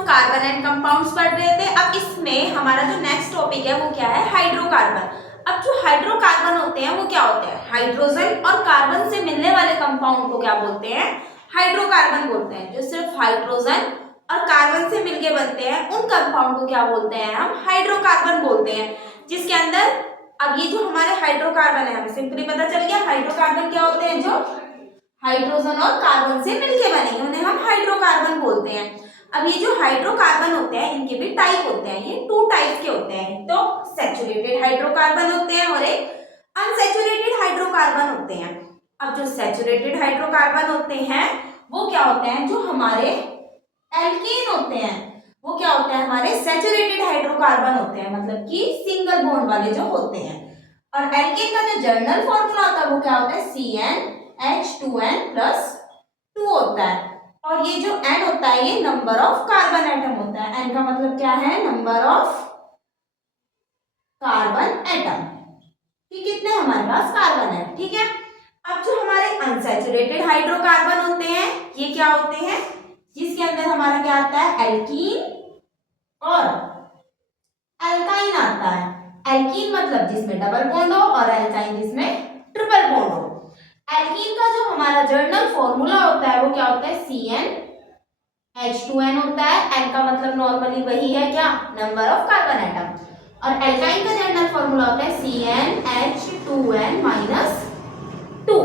हम carbon and compounds पढ़ रहे थे। अब इसमें हमारा जो नेक्स्ट टॉपिक है वो क्या है, हाइड्रोकार्बन। अब जो हाइड्रोकार्बन होते हैं वो क्या होते हैं, हाइड्रोजन और कार्बन से मिलने वाले कंपाउंड को क्या बोलते हैं, हाइड्रोकार्बन बोलते हैं। जो सिर्फ हाइड्रोजन और कार्बन से मिलके बनते हैं उन कंपाउंड को क्या बोलते हैं, हम हाइड्रोकार्बन बोलते हैं। जिसके अंदर अब ये जो हमारे हाइड्रोकार्बन है, हमें सिंपली पता चल गया हाइड्रोकार्बन क्या होते हैं, जो हाइड्रोजन और कार्बन से मिलके बनेंगे उन्हें हम हाइड्रोकार्बन बोलते हैं। अब ये जो हाइड्रोकार्बन होते हैं इनके भी टाइप होते हैं, ये 2 टाइप के होते हैं। तो सैचुरेटेड हाइड्रोकार्बन होते हैं और एक अनसैचुरेटेड हाइड्रोकार्बन होते हैं। अब जो सैचुरेटेड हाइड्रोकार्बन होते हैं वो क्या होते हैं, जो हमारे एल्केन होते हैं वो क्या होते हैं, हमारे सैचुरेटेड हाइड्रोकार्बन होते हैं, मतलब कि सिंगल बॉन्ड वाले जो होते हैं। और एल्केन का जो जर्नल फॉर्मूला होता है वो क्या होता है, CnH2n+2 होता है। और ये जो N होता है ये नंबर ऑफ कार्बन एटम होता है। N का मतलब क्या है, नंबर ऑफ कार्बन एटम, कि कितने हमारे पास कार्बन है, ठीक है। अब जो हमारे अनसैचुरेटेड हाइड्रोकार्बन होते हैं ये क्या होते हैं, जिसके अंदर हमारा क्या आता है, एल्कीन और एल्काइन आता है। एल्कीन मतलब जिसमें डबल बॉन्ड हो और एल्काइन जिसमें ट्रिपल बॉन्ड हो। एल्कीन का जो हमारा जर्नल फॉर्मूला होता है वो क्या होता है, CnH2n होता है। N का मतलब नॉर्मली वही है क्या, नंबर ऑफ कार्बन एटम। और एल्काइन का जर्नल फॉर्मूला होता है CnH2n-2।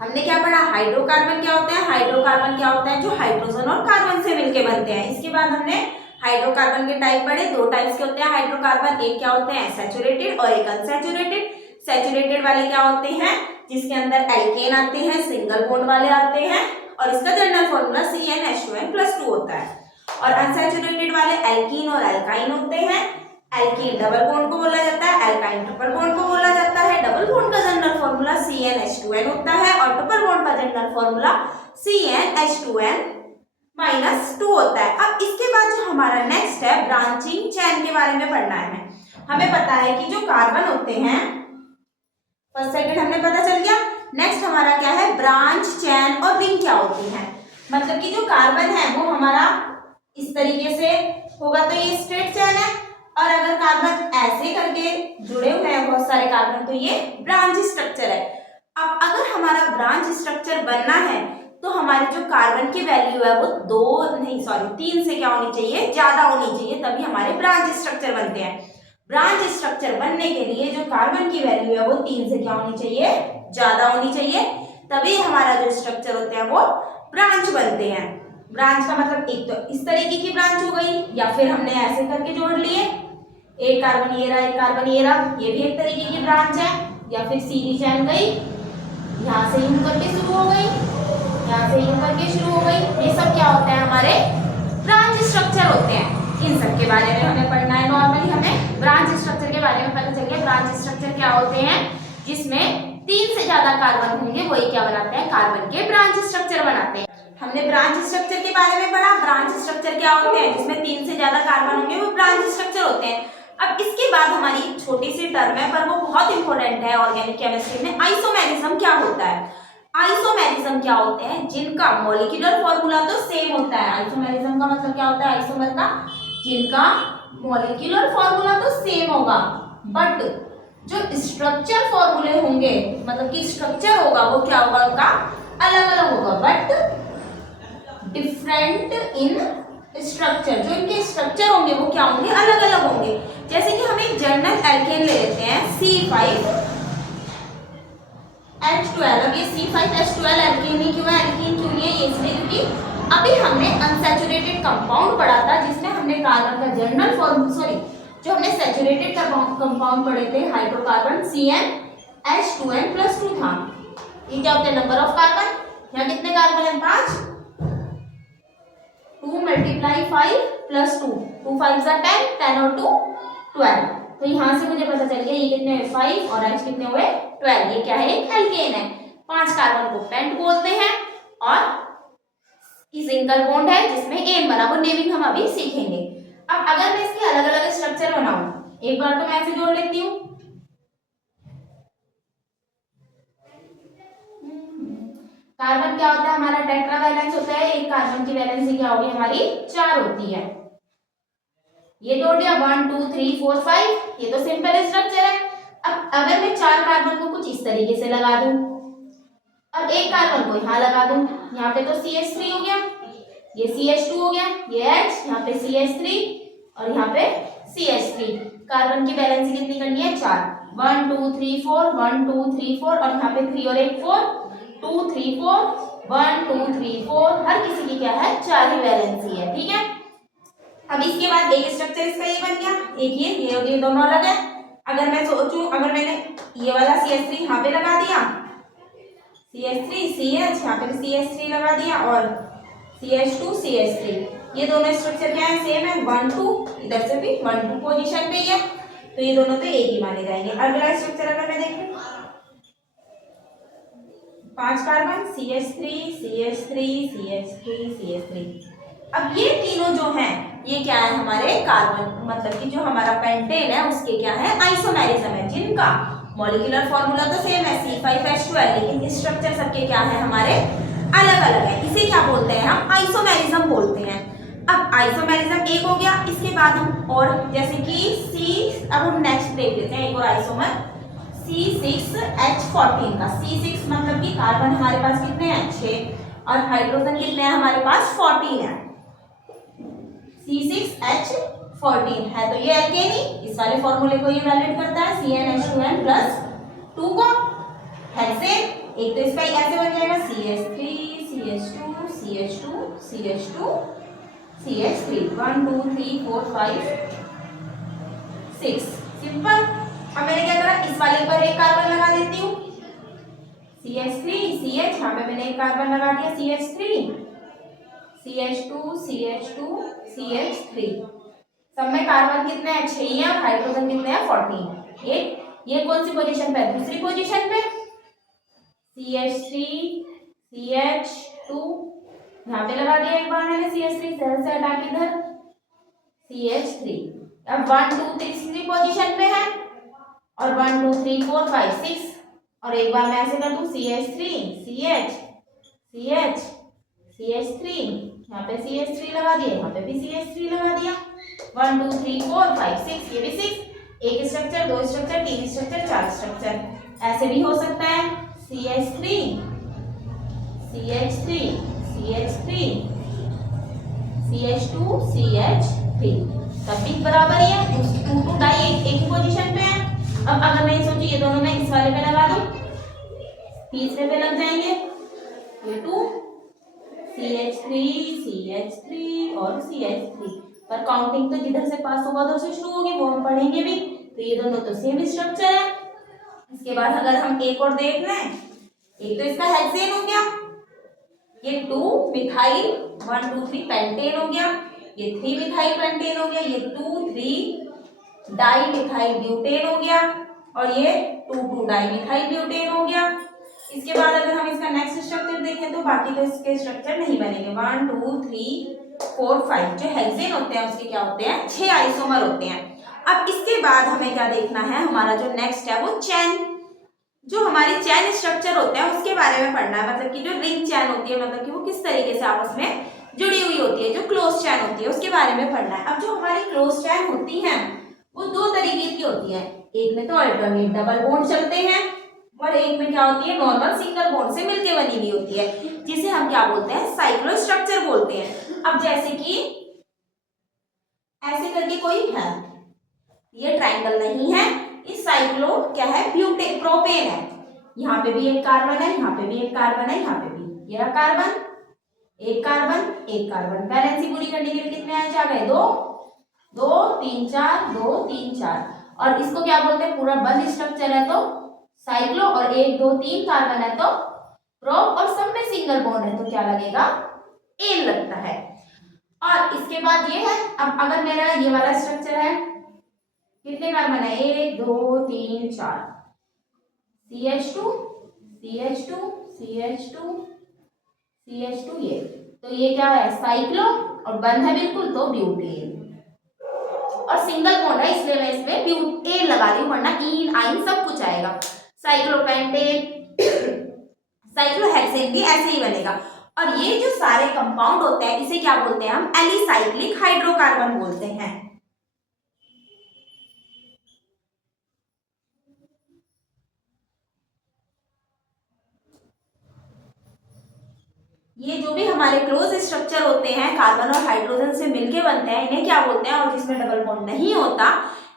हमने क्या पढ़ा, हाइड्रोकार्बन क्या होता है, हाइड्रोकार्बन क्या होता है, जो हाइड्रोजन और कार्बन से मिलके बनते हैं। इसके बाद हमने हाइड्रोकार्बन के टाइप पढ़े, 2 टाइप्स के होते हैं हाइड्रोकार्बन, एक क्या होते हैं सैचुरेटेड और एक अनसैचुरेटेड। सैचुरेटेड वाले क्या होते हैं, जिसके अंदर एल्केन आते हैं, सिंगल बॉन्ड वाले आते हैं और इसका जर्नल फॉर्मूला CnH2n+2 होता है। और अनसैचुरेटेड वाले एल्कीन और एल्काइन होते हैं। एल्कीन डबल बॉन्ड को बोला जाता है, एल्काइन ट्रिपल बॉन्ड को बोला जाता है। डबल बॉन्ड का जनरल फॉर्मूला CnH2n होता है और ट्रिपल बॉन्ड का जनरल फॉर्मूला CnH2n-2 होता है। अब इसके बाद जो हमारा नेक्स्ट है ब्रांचिंग चेन के बारे में पढ़ना है। हमें पता है कि जो कार्बन होते हैं, फर्स्ट सेकंड हमने पता चल गया। नेक्स्ट हमारा क्या है, ब्रांच चेन और रिंग क्या होती है। मतलब कि जो कार्बन है वो हमारा इस तरीके से होगा तो ये स्ट्रेट चेन है, और अगर कार्बन ऐसे करके जुड़े हुए हैं बहुत सारे कार्बन तो ये ब्रांच स्ट्रक्चर है। अब अगर हमारा ब्रांच स्ट्रक्चर बनना है तो हमारे जो कार्बन की वैल्यू है वो 3 से क्या होनी चाहिए, ज्यादा होनी चाहिए, तभी हमारे ब्रांच स्ट्रक्चर बनते हैं। ब्रांच स्ट्रक्चर बनने के लिए जो कार्बन की वैल्यू है वो 3 से क्या होनी चाहिए, ज्यादा होनी चाहिए, तभी हमारा जो स्ट्रक्चर होते हैं वो ब्रांच बनते हैं। ब्रांच का मतलब एक तो इस तरीके की ब्रांच हो गई, या फिर हमने ऐसे करके जोड़ लिए, एक कार्बन ये रहा, एक कार्बन ये रहा, ये भी एक तरीके की ब्रांच है। या फिर सीधी चैन गई, यहाँ से यूं करके शुरू हो गई, यहाँ से यूं करके शुरू हो गई, ये सब क्या होते हैं, हमारे ब्रांच स्ट्रक्चर होते हैं। इन सब के बारे में हमें पढ़ना है। नॉर्मली हमें ब्रांच स्ट्रक्चर के बारे में पता चल गया। ब्रांच स्ट्रक्चर क्या होते हैं, जिसमें 3 से ज्यादा कार्बन होंगे वही क्या बनाते हैं, कार्बन के ब्रांच स्ट्रक्चर बनाते हैं। हमने ब्रांच स्ट्रक्चर के बारे में पढ़ा। ब्रांच स्ट्रक्चर क्या होते हैं, जिसमें 3 से ज्यादा कार्बन होंगे वो ब्रांच स्ट्रक्चर होते हैं। अब इसके बाद हमारी छोटी सी टर्म है पर वो बहुत इंपॉर्टेंट है ऑर्गेनिक केमिस्ट्री में, आइसोमेरिज्म क्या होता है। आइसोमेरिज्म क्या होते हैं, जिनका मॉलिक्यूलर फॉर्मूला तो सेम होता है। आइसोमेरिज्म का मतलब क्या होता है, आइसोमर का, जिनका मॉलिक्यूलर फॉर्मूला तो सेम होगा बट जो स्ट्रक्चर फॉर्मूले होंगे, मतलब कि स्ट्रक्चर होगा वो क्या होगा, उनका अलग अलग होगा, बट डिफरेंट इन स्ट्रक्चर। जो इनके स्ट्रक्चर होंगे वो क्या होंगे, अलग अलग होंगे। जैसे कि हम एक जनरल एल्केन ले लेते हैं C5H12। अब ये C5H12 एल्केन ही क्यों है, एल्केन क्यों नहीं है, ये इसलिए क्योंकि अभी हमने अनसैचुरेटेड कंपाउंड पढ़ा था जिसमें हमने कार्बन का जर्नल फॉर्मूला, जो हमने सैचुरेटेड कंपाउंड पढ़े थे हाइड्रोकार्बन CnH2n+2 था। ये क्या होता है, नंबर ऑफ कार्बन, यहाँ कितने कार्बन है, 5, 2 × 5 + 2, 2 5 10, 10 और 2 12। तो यहाँ से मुझे पता चल गया ये कितने हुए, 5 और H कितने हुए, 12। ये क्या है, एक एल्केन है। 5 कार्बन को पेंट बोलते हैं और सिंगल बॉन्ड है जिसमें एन बना, वो नेमिंग हम अभी सीखेंगे। अब अगर मैं इसके अलग अलग स्ट्रक्चर बनाऊं, एक बार तो मैं ऐसे जोड़ लेती हूँ, कार्बन क्या होता है हमारा, टेट्रा वैलेंस होता है। एक कार्बन की वैलेंसी क्या होगी हमारी, 4 होती है। ये तोड़ दिया 1 2 3 4 5, ये तो सिंपल स्ट्रक्चर है। अब अगर मैं 4 कार्बन को कुछ इस तरीके से लगा दूं और एक कार्बन को यहाँ लगा दूं, यहाँ पे तो CH3 हो गया, ये CH2 हो गया, ये H, यहाँ पे CH3 और यहाँ पे CH3। कार्बन की वैलेंसी कितनी करनी है, 4। 1 2 3 4, 1 2 3 4 और यहाँ पे 3 और 1 4, 2 3 4, 1 2 3 4। हर किसी की क्या है, 4 ही वैलेंसी है, ठीक है। अब इसके बाद एक स्ट्रक्चर इसका ये बन गया, एक ये दोनों अलग है। अगर मैं सोचूं, अगर मैंने ये वाला CH3 यहाँ पे लगा दिया, CH3 CH, यहाँ पे CH3 लगा दिया और CH2 CH3, ये दोनों स्ट्रक्चर क्या है, सेम है, 1 2, इधर से भी 1 2 पोजीशन पे ही है, तो ये दोनों तो एक ही माने जाएंगे। अगला स्ट्रक्चर अगर मैं देखूं, 5 carbon, CH3 CH3 CH3 CH3। अब ये तीनों जो हैं ये क्या है हमारे कार्बन, मतलब कि जो हमारा पेंटेन है उसके क्या है, आइसोमेरिज्म है, जिनका मॉलिक्यूलर फॉर्मूला तो सेम है C5H12, लेकिन स्ट्रक्चर सबके क्या है हमारे अलग अलग है। इसे क्या बोलते हैं हम, आइसोमेरिज्म बोलते हैं। अब आइसोमेरिज्म एक हो गया, इसके बाद हम और जैसे कि C, अब हम नेक्स्ट देख लेते हैं एक और आइसोमर C6H14 का। C6 मतलब कि कार्बन हमारे पास कितने हैं, 6 और हाइड्रोजन कितने हैं हमारे पास, 14 है। C6H14 है तो ये एल्केनी, इस वाले फॉर्मूले को ये वैलिड करता है, CnH2n प्लस 2 को हेक्सेन। एक तो इसका ऐसे बन जाएगा CH3 CH2 CH2 CH2 CH3, 1 2 3 4 5 6, simple. अब मैंने क्या करा, इस वाले पर एक कार्बन लगा देती हूँ, CH3 CH, यहाँ पे मैंने एक कार्बन लगा दिया CH3 CH2 CH2 CH3। सब में कार्बन कितने हैं, 6 है और हाइड्रोजन कितने हैं, 14। ये कौन सी पोजीशन पे है, दूसरी पोजीशन पे। CH3 CH2, यहाँ पे लगा दिया एक बार मैंने CH3, सेल से हटा के इधर CH3। अब 1 2 तीसरी पोजीशन पे है और 1 2 3 4 5 6 और एक बार मैं ऐसे कर दूं CH3 CH CH CH3, यहाँ पे CH3 लगा दिया, यहाँ पे भी CH3 लगा दिया, 1 2 3 4 5 6, ये भी 6। एक स्ट्रक्चर, दो स्ट्रक्चर, तीन स्ट्रक्चर, 4 स्ट्रक्चर। ऐसे भी हो सकता है CH3 CH3 CH3 CH2 CH3, तब भी बराबर ही है, 2 2 डाई एक ही पोजीशन पे है। अब अगर मैं सोचूं ये दोनों मैं इस वाले पे लगा दूं, तीसरे पे लग जाएंगे, ये 2 CH3 CH3 और CH3, पर काउंटिंग तो जिधर से पास होगा उधर से शुरू होगी, वो हम पढ़ेंगे भी। तो ये दोनों तो सेम स्ट्रक्चर है। इसके बाद अगर हम एक और देख लें, एक तो इसका हेक्सेन हो गया, ये 2 मिथाइल 1 2 3 पेंटेन हो गया, ये 3 मिथाइल पेंटेन हो गया, ये 2 3 डाई मिथाइल ब्यूटेन हो गया और ये 2 2 डाई मिथाइल ब्यूटेन हो गया। इसके बाद अगर हम इसका नेक्स्ट स्ट्रक्चर देखें तो बाकी तो इसके स्ट्रक्चर नहीं बनेंगे। 1 2 3 4 5 जो हेक्सेन होते हैं उसके क्या होते हैं, 6 आइसोमर होते हैं। अब इसके बाद हमें क्या देखना है, हमारा जो नेक्स्ट है वो चैन, जो हमारी चैन स्ट्रक्चर होते हैं उसके बारे में पढ़ना है। मतलब कि जो रिंग चैन होती है, मतलब कि वो किस तरीके से आपस में जुड़ी हुई होती है, जो क्लोज चैन होती है उसके बारे में पढ़ना है। अब जो हमारी क्लोज चैन होती है वो 2 तरीके की होती है, एक में तो अल्टरनेट डबल बॉन्ड चलते हैं और एक में क्या होती है, नॉर्मल सिंगल बॉन्ड से मिलकर बनी हुई होती है, जिसे हम क्या बोलते हैं, साइक्लो स्ट्रक्चर बोलते हैं। अब जैसे कि ऐसे करके कोई है, ये ट्राइंगल नहीं है, इस साइक्लो क्या है, ब्यूटेन प्रोपेन है, यहाँ पे भी एक कार्बन है, यहाँ पे भी एक कार्बन है, यहाँ पे भी ये कार्बन, एक कार्बन एक कार्बन। बैलेंसी पूरी करने के लिए कितने आए आ गए, 2 2 3 4 2 3 4। और इसको क्या बोलते हैं, पूरा बंद स्ट्रक्चर है तो साइक्लो, और 1 2 3 कार्बन है तो प्रोप, और सब में सिंगल बॉन्ड है तो क्या लगेगा, एन लगता है। और इसके बाद ये है, अब अगर मेरा ये वाला स्ट्रक्चर है, कितने कार्बन है, 1 2 3 4, CH2 CH2 CH2 CH2, ये तो ये क्या है, साइक्लो, और बंद है बिल्कुल तो ब्यूटेन, और सिंगल बॉन्ड है इसलिए मैं इसमें ब्यूटेन लगा रही हूँ, वरना इन आइन सब कुछ आएगा। साइक्लोपेंटेन साइक्लोहेक्सेन भी ऐसे ही बनेगा। और ये जो सारे कंपाउंड होते हैं इसे क्या बोलते हैं हम? एलिसाइक्लिक हाइड्रोकार्बन बोलते हैं। ये जो भी हमारे क्लोज स्ट्रक्चर होते हैं कार्बन और हाइड्रोजन से मिलके बनते हैं इन्हें क्या बोलते हैं? और जिसमें डबल बॉन्ड नहीं होता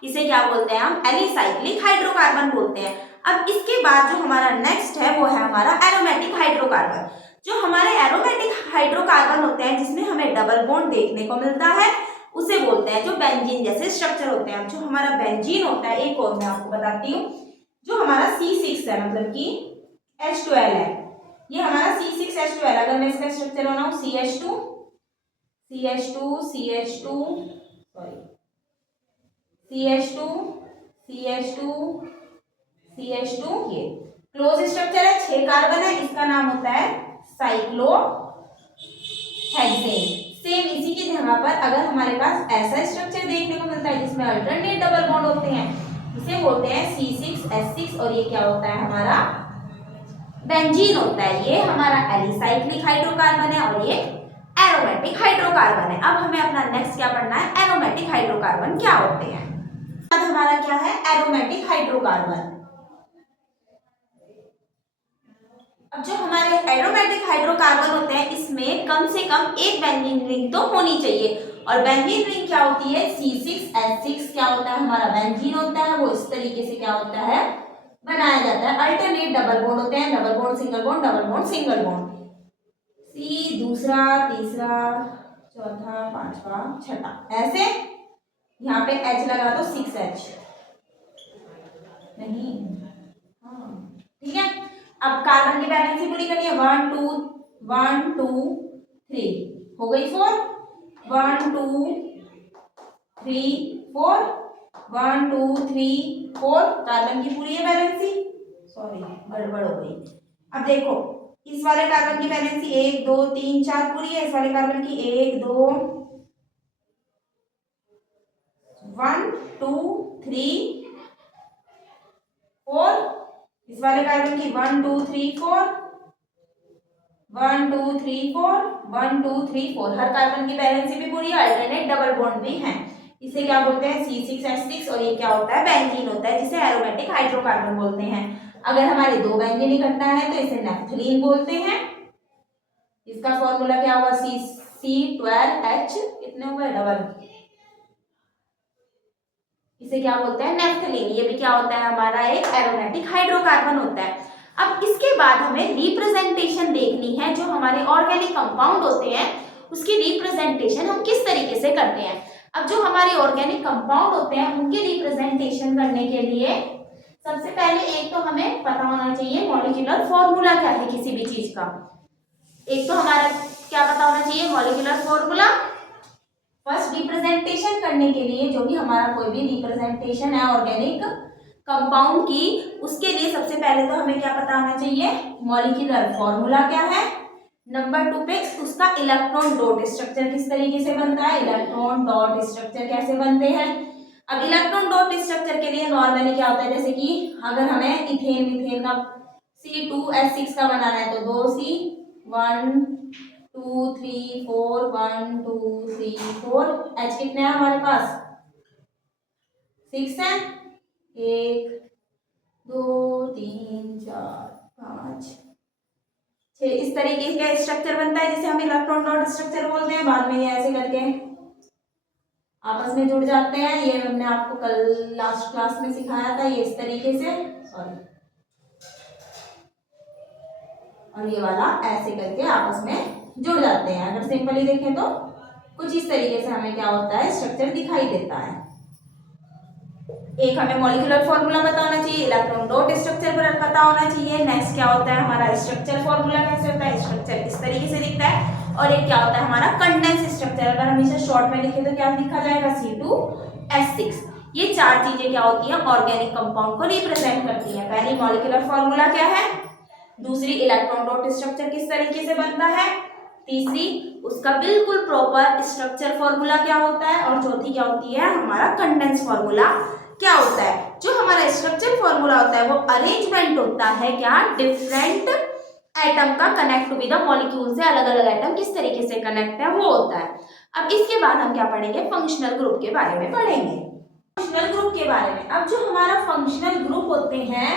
इसे क्या बोलते हैं हम? एलिसाइक्लिक हाइड्रोकार्बन बोलते हैं। अब इसके बाद जो हमारा नेक्स्ट है वो है हमारा एरोमेटिक हाइड्रोकार्बन। जो हमारे एरोमेटिक हाइड्रोकार्बन होते हैं जिसमें हमें डबल बॉन्ड देखने को मिलता है उसे बोलते हैं जो बेंजीन जैसे स्ट्रक्चर होते हैं। जो हमारा बेंजीन होता है, एक और मैं आपको बताती हूँ, जो हमारा C6 है मतलब कि H12 है, ये हमारा C6H12। अगर मैं इसका स्ट्रक्चर बनाऊं CH2 CH2 CH2 sorry CH2 CH2 CH2, ये क्लोज स्ट्रक्चर है, 6 कार्बन है, इसका नाम होता है साइक्लोहेक्सेन। सेम इसी की जगह पर अगर हमारे पास ऐसा स्ट्रक्चर देखने को मिलता है जिसमें अल्टरनेट डबल बॉन्ड होते हैं इसे बोलते हैं C6H6 और ये क्या होता है? हमारा बेंजीन होता है। ये हमारा एलिसाइक्लिक हाइड्रोकार्बन है और ये एरोमेटिक हाइड्रोकार्बन है। अब हमें अपना नेक्स्ट क्या पढ़ना है? एरोमेटिक हाइड्रोकार्बन क्या होते हैं। अब हमारा क्या है? Aromatic hydrocarbon. अब जो हमारे एरोमेटिक हाइड्रोकार्बन होते हैं इसमें कम से कम एक बेंजीन रिंग तो होनी चाहिए। और बेंजीन रिंग क्या होती है? C6H6 क्या होता है? हमारा बेंजीन होता है, वो इस तरीके से क्या होता है? बनाया जाता है। अल्टरनेट डबल बॉन्ड होते हैं, double bond single bond, double bond single bond. C दूसरा, तीसरा, चौथा, पांचवा, छठा, ऐसे यहाँ पे H लगा दो 6H नहीं, हाँ ठीक है। अब कार्बन की वैलेंसी पूरी करनी है। 1 2 1 2 3 हो गई 4, 1 2 3 4, 1 2 3 4 कार्बन की पूरी है वैलेंसी। सॉरी गड़बड़ हो गई। अब देखो इस वाले कार्बन की वैलेंसी 1 2 3 4 पूरी है, इस वाले कार्बन की 1 2 1 2 3 4, इस वाले कार्बन की 1 2 3 4 1 2 3 4 1 2 3 4। हर कार्बन की वैलेंसी भी पूरी है, अल्टरनेट डबल बॉन्ड भी है। इसे क्या बोलते हैं? C6H6 और ये क्या होता है? बेंजीन होता है, जिसे एरोमेटिक हाइड्रोकार्बन बोलते हैं। अगर हमारे दो बेंजीन इकट्ठा है तो इसे नेफ्थलीन बोलते हैं। इसका फॉर्मूला क्या होगा? C12H कितने हुए? डबल, इसे क्या बोलते हैं? नेफ्थलीन। ये भी क्या होता है? हमारा एक एरोमेटिक हाइड्रोकार्बन होता है। अब इसके बाद हमें रिप्रेजेंटेशन देखनी है। जो हमारे ऑर्गेनिक कंपाउंड होते हैं उसकी रिप्रेजेंटेशन हम किस तरीके से करते हैं। अब जो हमारे ऑर्गेनिक कंपाउंड होते हैं उनके रिप्रेजेंटेशन करने के लिए सबसे पहले एक तो हमें पता होना चाहिए मॉलिक्यूलर फॉर्मूला क्या है किसी भी चीज का। एक तो हमारा क्या पता होना चाहिए? Molecular formula. फर्स्ट रिप्रेजेंटेशन करने के लिए जो भी हमारा कोई भी रिप्रेजेंटेशन है ऑर्गेनिक कंपाउंड की, उसके लिए सबसे पहले तो हमें क्या पता होना चाहिए? मॉलिक्यूलर फॉर्मूला क्या है। नंबर 2 पे उसका इलेक्ट्रॉन डॉट स्ट्रक्चर किस तरीके से बनता है, इलेक्ट्रॉन डॉट स्ट्रक्चर कैसे बनते हैं। अब इलेक्ट्रॉन डॉट स्ट्रक्चर के लिए नॉर्मली क्या होता है, जैसे कि अगर हमें इथेन मिथेन का C2H6 का बनाना है तो 2C 1 2 3 4 1 2 3 4 H कितने हैं हमारे पास? 6 है। 1 2 3 4 5 6 इस तरीके का स्ट्रक्चर बनता है जिसे हम इलेक्ट्रॉन डॉट स्ट्रक्चर बोलते हैं। बाद में ये ऐसे करके आपस में जुड़ जाते हैं। ये हमने आपको कल लास्ट क्लास में सिखाया था, ये इस तरीके से, सॉरी, और ये वाला ऐसे करके आपस में जुड़ जाते हैं। अगर सिंपली देखें तो कुछ इस तरीके से हमें क्या होता है, स्ट्रक्चर दिखाई देता है। एक हमें मॉलिक्यूलर फॉर्मूला पता होना चाहिए, इलेक्ट्रॉन डॉट स्ट्रक्चर पता होना चाहिए। नेक्स्ट क्या होता है हमारा स्ट्रक्चर फॉर्मूला कैसे होता है, स्ट्रक्चर किस तरीके से दिखता है। और एक क्या होता है हमारा कंडेंस स्ट्रक्चर। अगर हम इसे शॉर्ट में लिखे तो क्या लिखा जाएगा, C2H6। ये चार चीजें क्या होती है, ऑर्गेनिक कंपाउंड को रिप्रेजेंट करती है। पहली मॉलिक्यूलर फॉर्मूला क्या है, दूसरी इलेक्ट्रॉन डॉट स्ट्रक्चर किस तरीके से बनता है, तीसरी उसका बिल्कुल प्रॉपर स्ट्रक्चर फॉर्मूला क्या होता है, और चौथी क्या होती है हमारा कंडेंस फॉर्मूला क्या होता है। जो हमारा स्ट्रक्चर फॉर्मूला होता है वो अरेंजमेंट होता है क्या, डिफरेंट एटम का कनेक्ट विद द मॉलिक्यूल से अलग अलग एटम किस तरीके से कनेक्ट है वो होता है। अब इसके बाद हम क्या पढ़ेंगे, फंक्शनल ग्रुप के बारे में पढ़ेंगे। फंक्शनल ग्रुप के बारे में, अब जो हमारा फंक्शनल ग्रुप होते हैं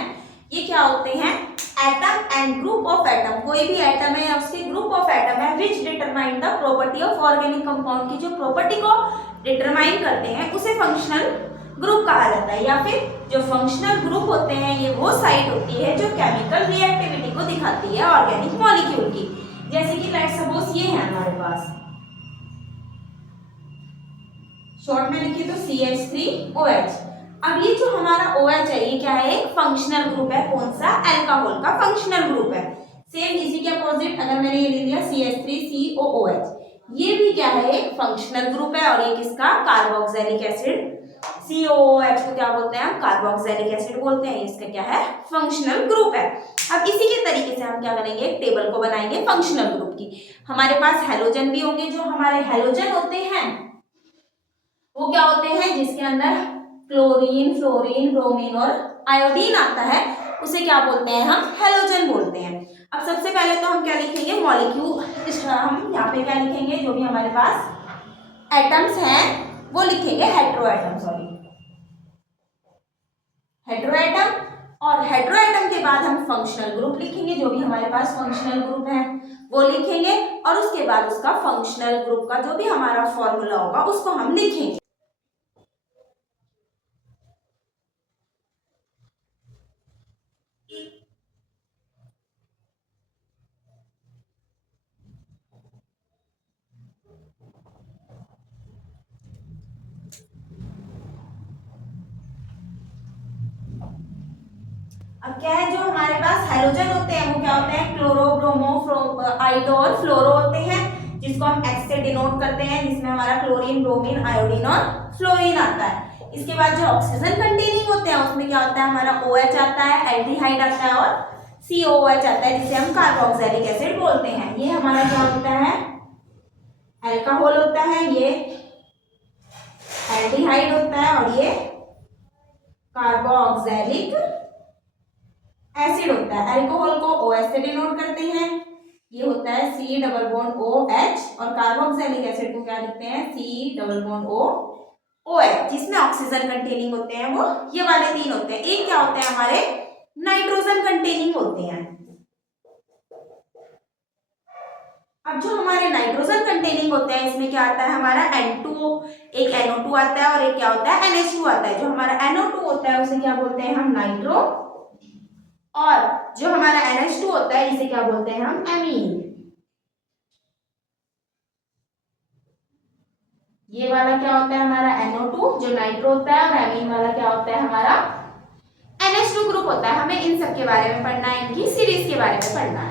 ये क्या होते हैं, atom and group of atom, कोई भी एटम है या उसके ग्रुप ऑफ एटम है विच determine the property of organic compound की जो प्रॉपर्टी को डिटरमाइन करते हैं उसे फंक्शनल ग्रुप कहा जाता है। या फिर जो फंक्शनल ग्रुप होते हैं ये वो साइट होती है जो केमिकल रिएक्टिविटी को दिखाती है ऑर्गेनिक मॉलिक्यूल की। जैसे कि लेट्स सपोज ये है हमारे पास, शॉर्ट में लिखिए तो CH3OH। अब ये जो हमारा OH है ये क्या है, एक फंक्शनल ग्रुप है। कौन सा, अल्कोहल का फंक्शनल ग्रुप है। सेम इसी के अपोजिट अगर मैंने ये ले लिया CH3COOH, ये भी क्या है, एक फंक्शनल ग्रुप है। और ये किसका, कार्बोक्सिलिक एसिड, COOH को क्या बोलते हैं हम, कार्बोक्सिलिक एसिड बोलते हैं। इसका क्या है, फंक्शनल ग्रुप है। अब इसी के तरीके से हम क्या करेंगे, एक टेबल को बनाएंगे फंक्शनल ग्रुप की। हमारे पास हैलोजन भी होंगे। जो हमारे हैलोजन होते हैं वो क्या होते हैं, जिसके अंदर क्लोरीन, फ्लोरीन, ब्रोमीन और आयोडीन आता है उसे क्या बोलते हैं, हम हैलोजन बोलते हैं। अब सबसे पहले तो हम क्या लिखेंगे, मॉलिक्यूल, हम यहाँ पे क्या लिखेंगे, जो भी हमारे पास एटम्स हैं वो लिखेंगे hetero atom, sorry hetero atom. और हेटेरो एटम के बाद हम फंक्शनल ग्रुप लिखेंगे, जो भी हमारे पास फंक्शनल ग्रुप है वो लिखेंगे। और उसके बाद उसका फंक्शनल ग्रुप का जो भी हमारा फॉर्मूला होगा उसको हम लिखेंगे। अब क्या है, जो हमारे पास हैलोजन होते हैं वो क्या होते हैं, क्लोरो, ब्रोमो, आइडो और फ्लोरो होते हैं, जिसको हम एक्स से डिनोट करते हैं, जिसमें हमारा क्लोरीन, ब्रोमीन, आयोडीन और फ्लोरीन आता है। इसके बाद जो ऑक्सीजन कंटेनिंग होते हैं उसमें क्या होता है, हमारा OH आता है, एल्डिहाइड आता है और COOH आता है, जिसे हम कार्बोक्सिलिक एसिड बोलते हैं। ये हमारा क्या होता है, अल्कोहल होता है, ये एल्डिहाइड होता है और ये कार्बोक्सिलिक एसिड होता है। अल्कोहल को OH से डिनोट करते हैं, ये होता है C डबल बॉन्ड OH, और कार्बोक्सिलिक एसिड को क्या लिखते हैं, C डबल बॉन्ड OH, जिसमें ऑक्सीजन कंटेनिंग होते हैं वो ये वाले तीन होते हैं। एक क्या होते हैं, हमारे नाइट्रोजन कंटेनिंग होते हैं। अब जो हमारे नाइट्रोजन कंटेनिंग होते हैं इसमें क्या आता है, हमारा N2, एक NO2 आता है और एक क्या होता है, NH2 आता है। जो हमारा NO2 होता है उसे क्या बोलते हैं हम, नाइट्रो, और जो हमारा NH2 होता है इसे क्या बोलते हैं हम, एमीन। ये वाला क्या होता है हमारा NO2 जो नाइट्रो होता है, और एमीन वाला क्या होता है हमारा NH2 ग्रुप होता है। हमें इन सब के बारे में पढ़ना है, इनकी सीरीज के बारे में पढ़ना है।